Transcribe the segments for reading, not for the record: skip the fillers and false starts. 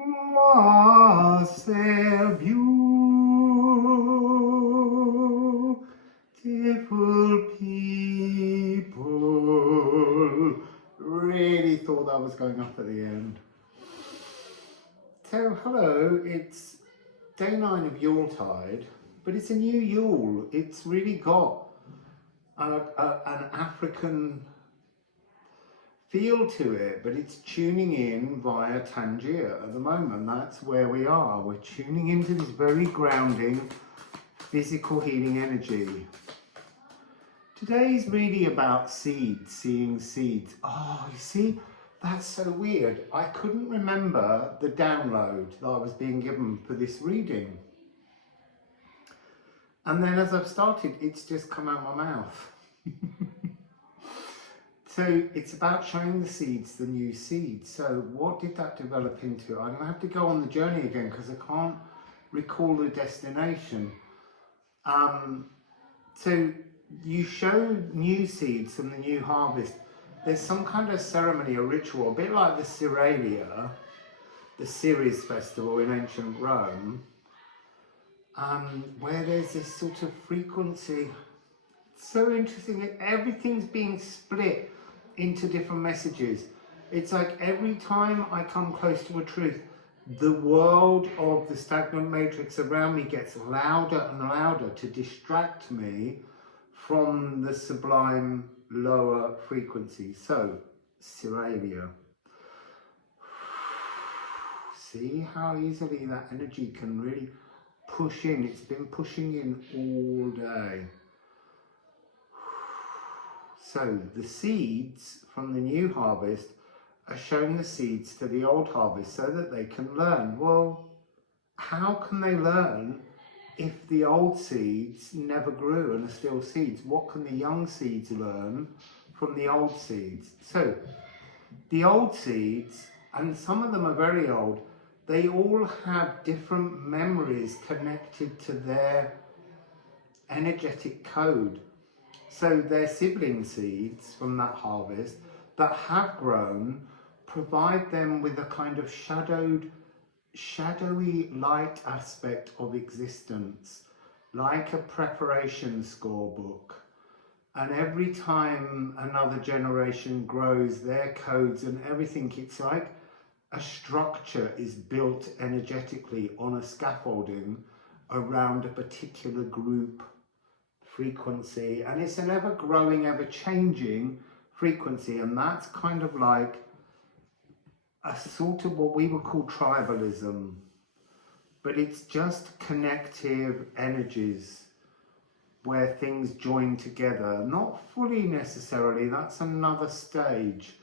Wassail, beautiful people. Really thought that was going up at the end. So, hello, it's day 9 of Yuletide, but it's a new Yule. It's really got an African feel to it, but it's tuning in via Tangier at the moment. That's where we are. We're tuning into this very grounding, physical healing energy. Today's really about seeds, seeing seeds. Oh, you see, that's so weird. I couldn't remember the download that I was being given for this reading. And then as I've started, it's just come out my mouth. So it's about showing the seeds, the new seeds. So what did that develop into? I'm going to have to go on the journey again because I can't recall the destination. So you show new seeds from the new harvest. There's some kind of ceremony, a ritual, a bit like the Ceralia, the Ceres festival in ancient Rome, where there's this sort of frequency. It's so interesting that everything's being split into different messages. It's like every time I come close to a truth, the world of the stagnant matrix around me gets louder and louder to distract me from the sublime lower frequency. So, Ceralia. See how easily that energy can really push in. It's been pushing in all day. So the seeds from the new harvest are showing the seeds to the old harvest so that they can learn. Well, how can they learn if the old seeds never grew and are still seeds? What can the young seeds learn from the old seeds? So the old seeds, and some of them are very old, they all have different memories connected to their energetic code. So their sibling seeds from that harvest that have grown provide them with a kind of shadowy light aspect of existence, like a preparation scorebook. And every time another generation grows, their codes and everything, it's like a structure is built energetically on a scaffolding around a particular group frequency, and it's an ever growing, ever changing frequency, and that's kind of like a sort of what we would call tribalism, but it's just connective energies where things join together, not fully necessarily, that's another stage,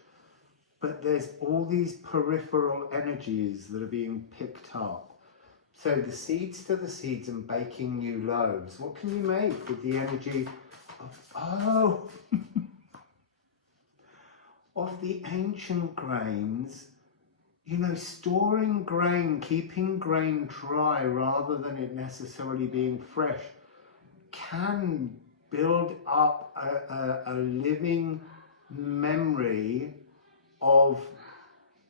but there's all these peripheral energies that are being picked up. So the seeds to the seeds and baking new loaves. What can you make with the energy of, of the ancient grains? You know, storing grain, keeping grain dry rather than it necessarily being fresh can build up a living memory of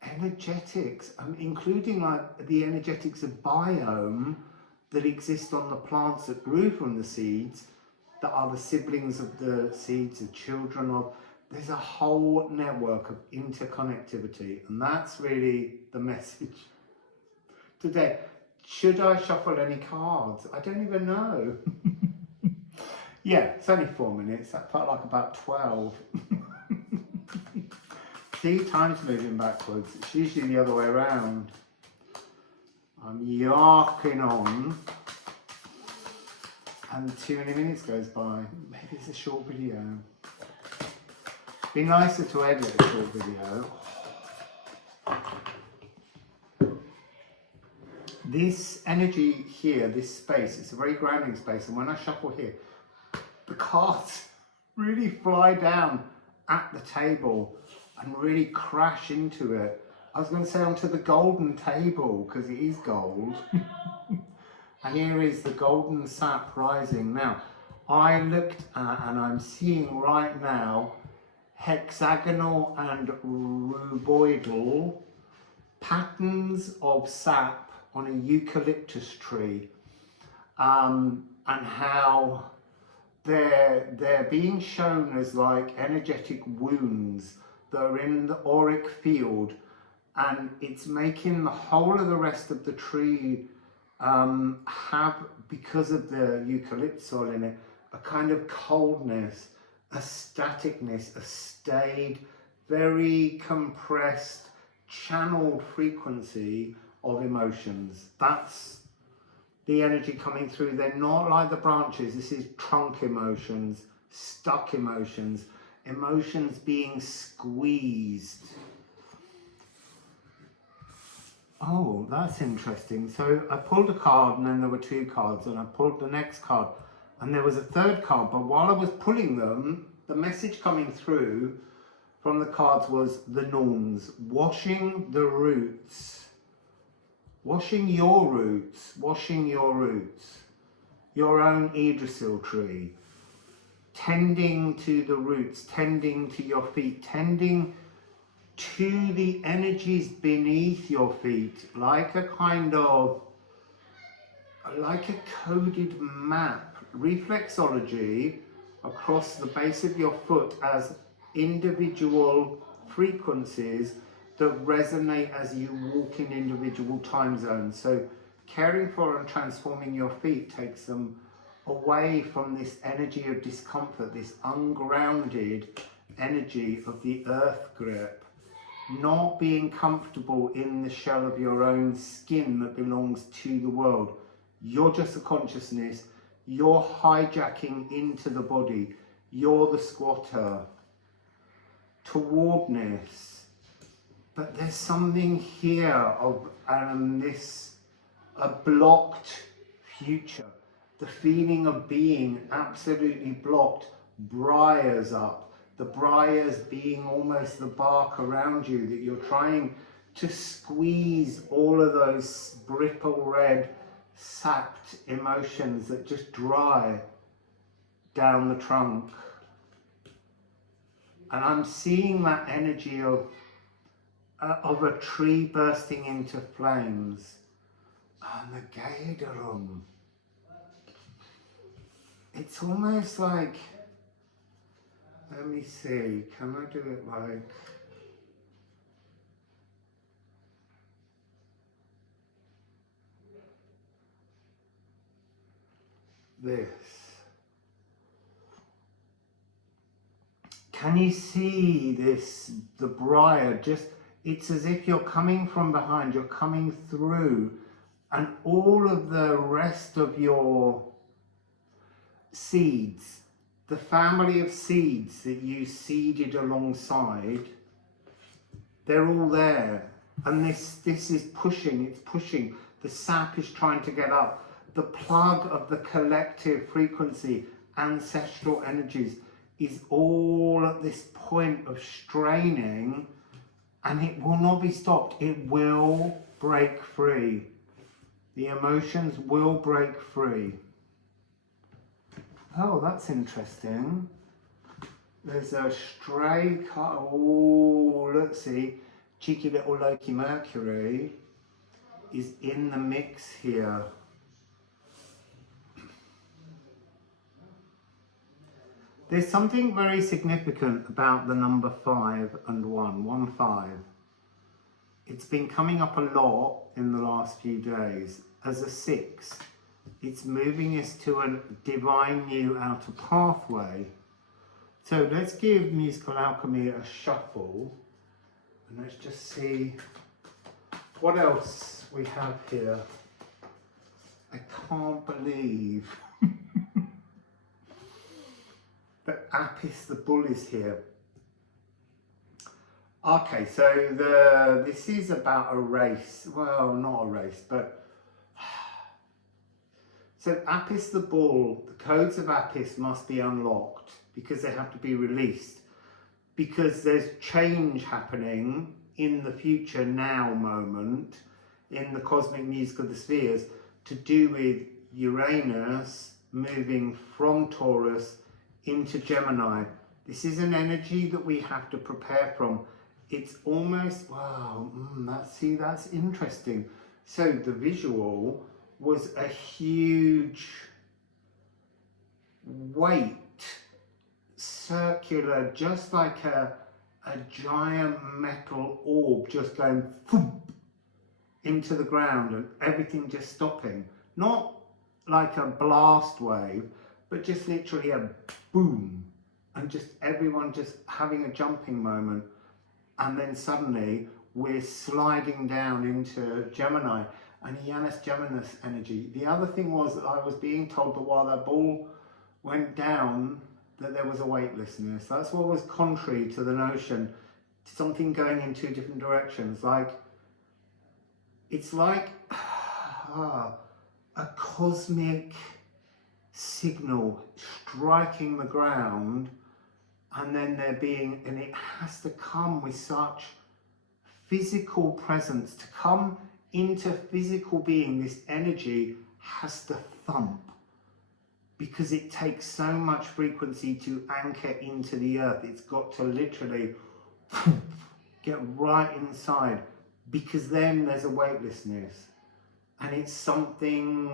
energetics, including like the energetics of biome that exist on the plants that grew from the seeds, that are the siblings of the seeds, the children of. There's a whole network of interconnectivity, and that's really the message today. Should I shuffle any cards? I don't even know. Yeah, it's only 4 minutes. That felt like about 12. See, time's moving backwards. It's usually the other way around. I'm yarking on, and too many minutes goes by. Maybe it's a short video. It'd be nicer to edit a short video. This energy here, this space, it's a very grounding space, and when I shuffle here, the cards really fly down at the table and really crash into it. I was going to say onto the golden table, because it is gold. And here is the golden sap rising. Now, I looked at, and I'm seeing right now, hexagonal and rhomboidal patterns of sap on a eucalyptus tree, and how they're being shown as like energetic wounds that are in the auric field, and it's making the whole of the rest of the tree have, because of the eucalyptus oil in it, a kind of coldness, a staticness, a stayed, very compressed, channeled frequency of emotions. That's the energy coming through. They're not like the branches. This is trunk emotions, stuck emotions, emotions being squeezed. Oh, that's interesting. So I pulled a card and then there were two cards, and I pulled the next card and there was a third card, but while I was pulling them, the message coming through from the cards was the norns, washing the roots, washing your roots, washing your roots, your own Yggdrasil tree, tending to the roots, tending to your feet, tending to the energies beneath your feet, like a kind of, like a coded map, reflexology across the base of your foot as individual frequencies that resonate as you walk in individual time zones. So caring for and transforming your feet takes them away from this energy of discomfort, this ungrounded energy of the earth grip, not being comfortable in the shell of your own skin that belongs to the world. You're just a consciousness, you're hijacking into the body, you're the squatter. Towardness. But there's something here of a blocked future. The feeling of being absolutely blocked, briars up. The briars being almost the bark around you, that you're trying to squeeze all of those brittle red, sapped emotions that just dry down the trunk. And I'm seeing that energy of a tree bursting into flames. And the Gaederum. It's almost like, let me see, can I do it like this? Can you see this, the briar, just, it's as if you're coming from behind, you're coming through, and all of the rest of your seeds, the family of seeds that you seeded alongside, they're all there. And this is pushing, it's pushing. The sap is trying to get up. The plug of the collective frequency, ancestral energies, is all at this point of straining, and it will not be stopped. It will break free. The emotions will break free. Oh, that's interesting. There's a stray cut. Oh, let's see. Cheeky little Loki Mercury is in the mix here. There's something very significant about the number 5 and 1, 5. It's been coming up a lot in the last few days as a 6. It's moving us to a divine new outer pathway. So let's give Musical Alchemy a shuffle and let's just see what else we have here. I can't believe that Apis the Bull is here. Okay, so this is about a race. Well, not a race, but so Apis the Bull, the codes of Apis must be unlocked because they have to be released, because there's change happening in the future now moment in the cosmic music of the spheres to do with Uranus moving from Taurus into Gemini. This is an energy that we have to prepare from. It's almost, wow, that's interesting. So the visual was a huge weight, circular, just like a giant metal orb just going thump into the ground and everything just stopping. Not like a blast wave, but just literally a boom, and just everyone just having a jumping moment. And then suddenly we're sliding down into Gemini and Janus Geminus energy. The other thing was that I was being told that while that ball went down, that there was a weightlessness. That's what was contrary to the notion, something going in two different directions. Like, it's like a cosmic signal striking the ground, and then there being, and it has to come with such physical presence. To come into physical being, this energy has to thump, because it takes so much frequency to anchor into the earth. It's got to literally get right inside, because then there's a weightlessness. And it's something,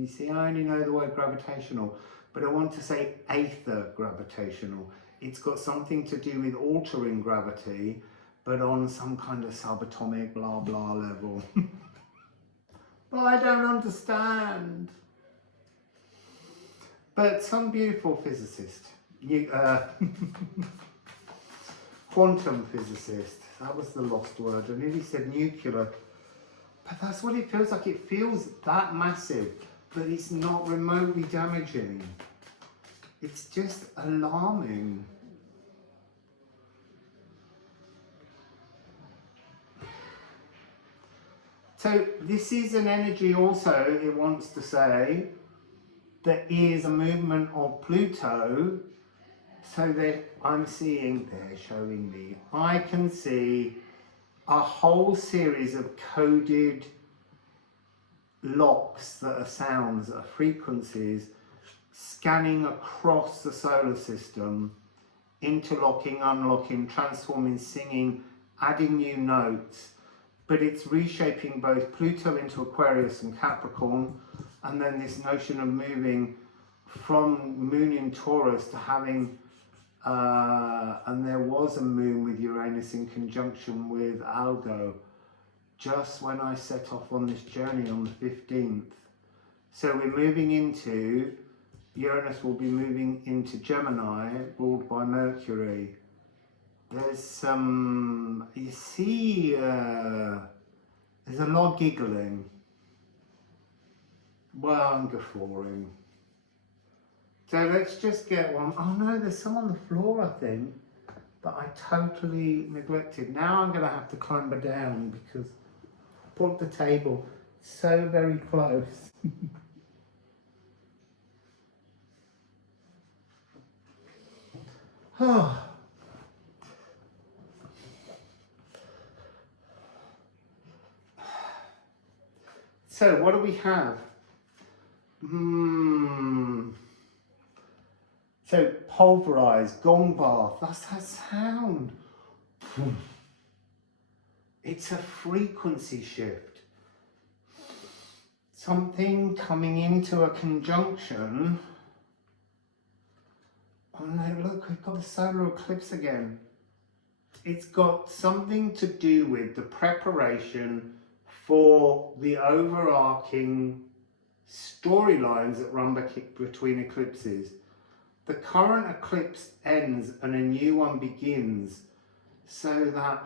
you see, I only know the word gravitational, but I want to say aether gravitational. It's got something to do with altering gravity, but on some kind of subatomic blah blah level. Well, I don't understand. But some beautiful physicist, quantum physicist, that was the lost word. I nearly said nuclear, but that's what it feels like. It feels that massive, but it's not remotely damaging. It's just alarming. So this is an energy also, it wants to say, that is a movement of Pluto. So that I'm seeing, they're showing me, I can see a whole series of coded locks that are sounds, that are frequencies, scanning across the solar system, interlocking, unlocking, transforming, singing, adding new notes. But it's reshaping both Pluto into Aquarius and Capricorn, and then this notion of moving from Moon in Taurus to having, and there was a moon with Uranus in conjunction with Algo, just when I set off on this journey on the 15th. So we're moving into, Uranus will be moving into Gemini, ruled by Mercury. There's some, you see, there's a lot of giggling. Well, I'm guffawing. So let's just get one. Oh no, there's some on the floor, I think, but I totally neglected. Now I'm going to have to clamber down because I put the table so very close. Oh. So what do we have? So pulverized, gong bath, that's that sound. It's a frequency shift. Something coming into a conjunction. Oh no, look, we've got the solar eclipse again. It's got something to do with the preparation for the overarching storylines that run between eclipses. The current eclipse ends and a new one begins, so that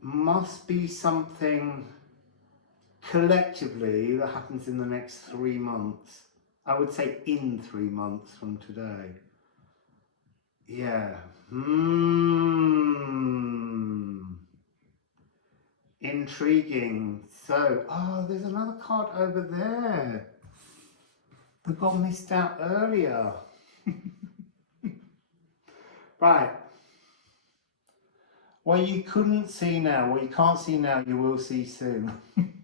must be something collectively that happens in the next 3 months. I would say in 3 months from today. Yeah. Intriguing. So, oh, there's another card over there that got missed out earlier. Right. What you couldn't see now, what you can't see now, you will see soon.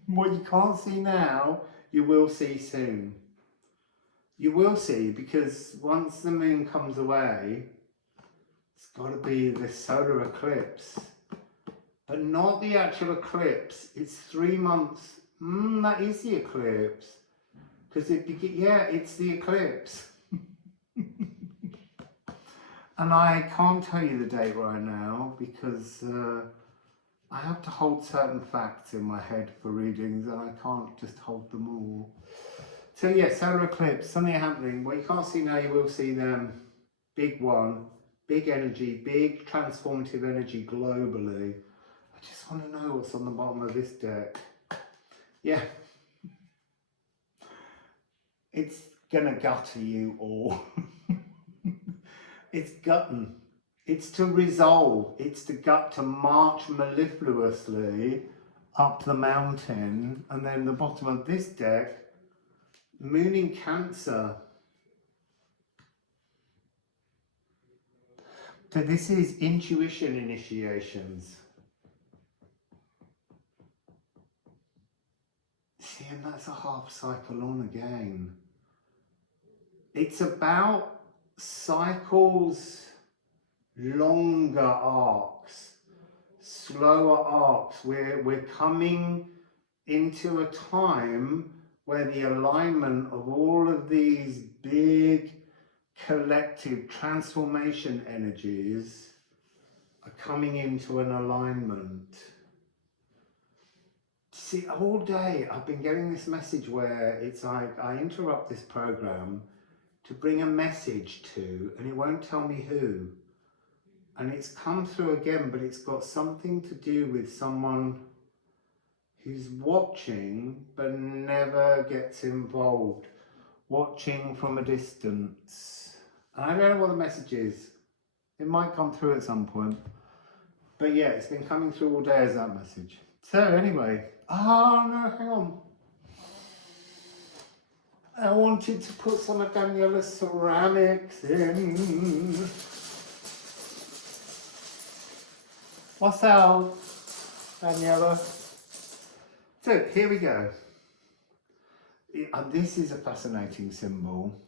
What you can't see now, you will see soon. You will see, because once the moon comes away, It's got to be the solar eclipse. But not the actual eclipse. It's 3 months. That is the eclipse. Because it's the eclipse. And I can't tell you the date right now because I have to hold certain facts in my head for readings and I can't just hold them all. So yeah, solar eclipse, something happening. What you can't see now, you will see them. Big one, big energy, big transformative energy globally. I just want to know what's on the bottom of this deck. Yeah. It's gonna gutter you all. It's gutting. It's to resolve. It's to gut, to march mellifluously up the mountain. And then the bottom of this deck, Moon in Cancer. So this is intuition initiations. See, and that's a half cycle on again. It's about cycles, longer arcs, slower arcs. We're coming into a time where the alignment of all of these big collective transformation energies are coming into an alignment. See, all day I've been getting this message where it's like I interrupt this program to bring a message to, and it won't tell me who. And it's come through again, but it's got something to do with someone who's watching but never gets involved, watching from a distance. And I don't know what the message is. It might come through at some point. But yeah, it's been coming through all day as that message. So anyway, oh no, hang on. I wanted to put some of Daniela's ceramics in. Wassail, Daniela. So here we go. This is a fascinating symbol.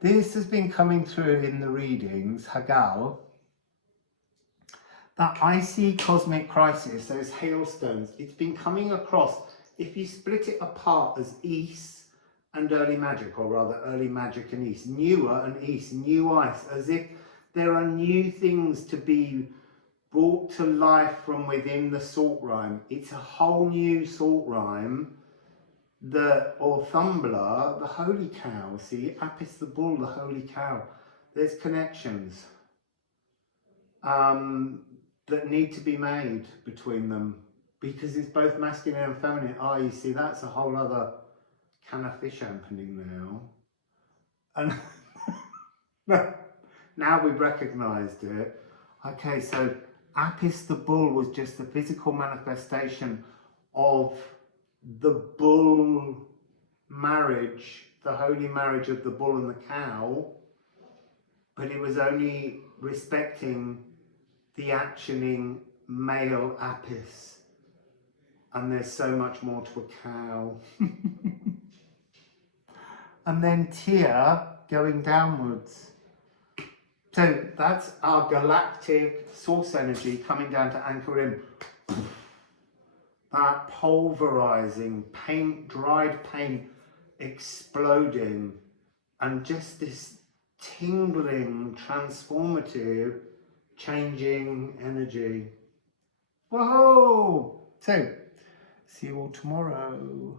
This has been coming through in the readings, Hagal. That icy cosmic crisis, those hailstones, it's been coming across. If you split it apart as East and early magic, or rather early magic and East, newer and East, new ice, as if there are new things to be brought to life from within the salt rhyme. It's a whole new salt rhyme. The Orthumbler, the holy cow, see, Apis the bull, the holy cow. There's connections that need to be made between them because it's both masculine and feminine. Oh, you see, that's a whole other can of fish opening now. And now we've recognised it. Okay, so Apis the bull was just the physical manifestation of the bull marriage, the holy marriage of the bull and the cow, but it was only respecting the actioning male Apis. And there's so much more to a cow. And then Tia going downwards. So that's our galactic source energy coming down to anchor in. That pulverizing paint, dried paint exploding, and just this tingling, transformative, changing energy. Whoa! So, see you all tomorrow.